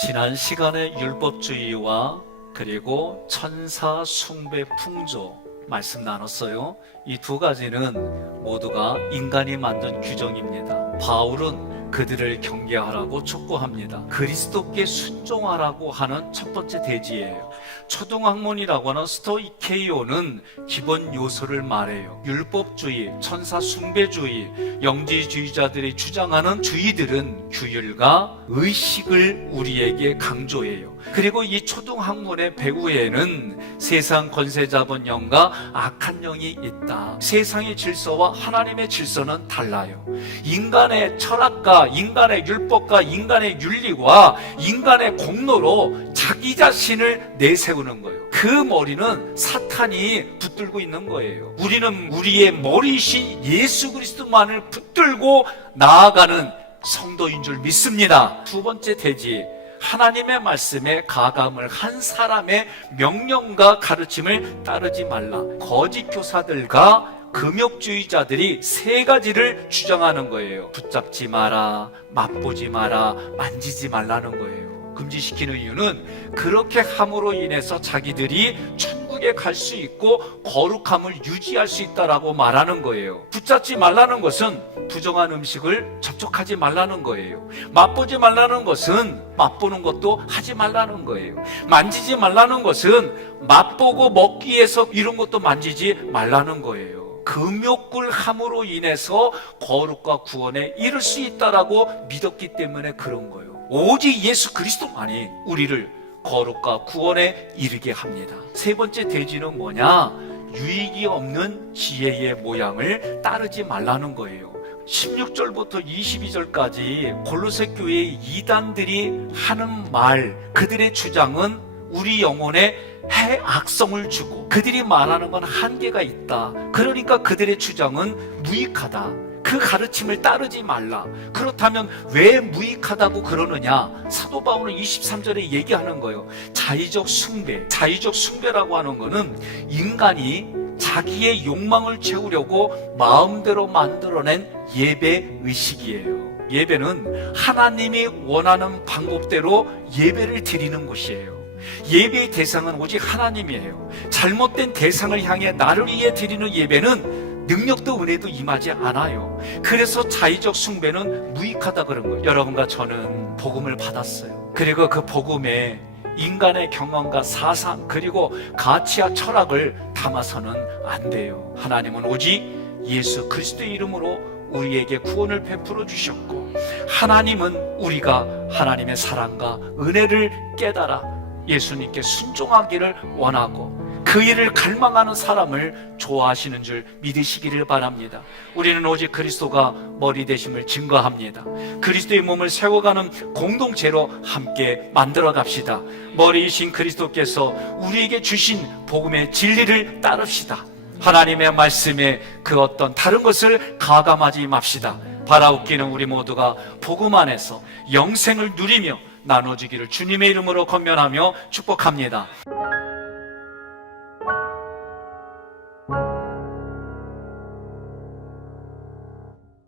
지난 시간에 율법주의와 그리고 천사 숭배 풍조 말씀 나눴어요. 이 두 가지는 모두가 인간이 만든 규정입니다. 바울은 그들을 경계하라고 촉구합니다. 그리스도께 순종하라고 하는 첫 번째 대지예요. 초등학문이라고 하는 스토이케이오는 기본 요소를 말해요. 율법주의, 천사 숭배주의, 영지주의자들이 주장하는 주의들은 규율과 의식을 우리에게 강조해요. 그리고 이 초등학문의 배후에는 세상 권세 잡은 영과 악한 영이 있다. 세상의 질서와 하나님의 질서는 달라요. 인간의 철학과 인간의 율법과 인간의 윤리와 인간의 공로로 자기 자신을 내세우는 거예요. 그 머리는 사탄이 붙들고 있는 거예요. 우리는 우리의 머리이신 예수 그리스도만을 붙들고 나아가는 성도인 줄 믿습니다. 두 번째 대지. 하나님의 말씀에 가감을 한 사람의 명령과 가르침을 따르지 말라. 거짓 교사들과 금욕주의자들이 세 가지를 주장하는 거예요. 붙잡지 마라, 맛보지 마라, 만지지 말라는 거예요. 금지시키는 이유는 그렇게 함으로 인해서 자기들이 천 국에 갈 수 있고 거룩함을 유지할 수 있다라고 말하는 거예요. 붙잡지 말라는 것은 부정한 음식을 접촉하지 말라는 거예요. 맛보지 말라는 것은 맛보는 것도 하지 말라는 거예요. 만지지 말라는 것은 맛보고 먹기 위해서 이런 것도 만지지 말라는 거예요. 금욕을 함으로 인해서 거룩과 구원에 이를 수 있다라고 믿었기 때문에 그런 거예요. 오직 예수 그리스도만이 우리를 거룩과 구원에 이르게 합니다. 세 번째 대지는 뭐냐? 유익이 없는 지혜의 모양을 따르지 말라는 거예요. 16절부터 22절까지 골로새 교회의 이단들이 하는 말, 그들의 주장은 우리 영혼에 해악성을 주고 그들이 말하는 건 한계가 있다. 그러니까 그들의 주장은 무익하다. 그 가르침을 따르지 말라. 그렇다면 왜 무익하다고 그러느냐? 사도 바울은 23절에 얘기하는 거예요. 자의적 숭배. 자의적 숭배라고 하는 거는 인간이 자기의 욕망을 채우려고 마음대로 만들어낸 예배 의식이에요. 예배는 하나님이 원하는 방법대로 예배를 드리는 곳이에요. 예배의 대상은 오직 하나님이에요. 잘못된 대상을 향해 나를 위해 드리는 예배는 능력도 은혜도 임하지 않아요. 그래서 자의적 숭배는 무익하다 그런 거예요. 여러분과 저는 복음을 받았어요. 그리고 그 복음에 인간의 경험과 사상 그리고 가치와 철학을 담아서는 안 돼요. 하나님은 오직 예수 그리스도의 이름으로 우리에게 구원을 베풀어 주셨고 하나님은 우리가 하나님의 사랑과 은혜를 깨달아 예수님께 순종하기를 원하고 그 일을 갈망하는 사람을 좋아하시는 줄 믿으시기를 바랍니다. 우리는 오직 그리스도가 머리 되심을 증거합니다. 그리스도의 몸을 세워가는 공동체로 함께 만들어 갑시다. 머리이신 그리스도께서 우리에게 주신 복음의 진리를 따릅시다. 하나님의 말씀에 그 어떤 다른 것을 가감하지 맙시다. 바라웃기는 우리 모두가 복음 안에서 영생을 누리며 나눠주기를 주님의 이름으로 건면하며 축복합니다.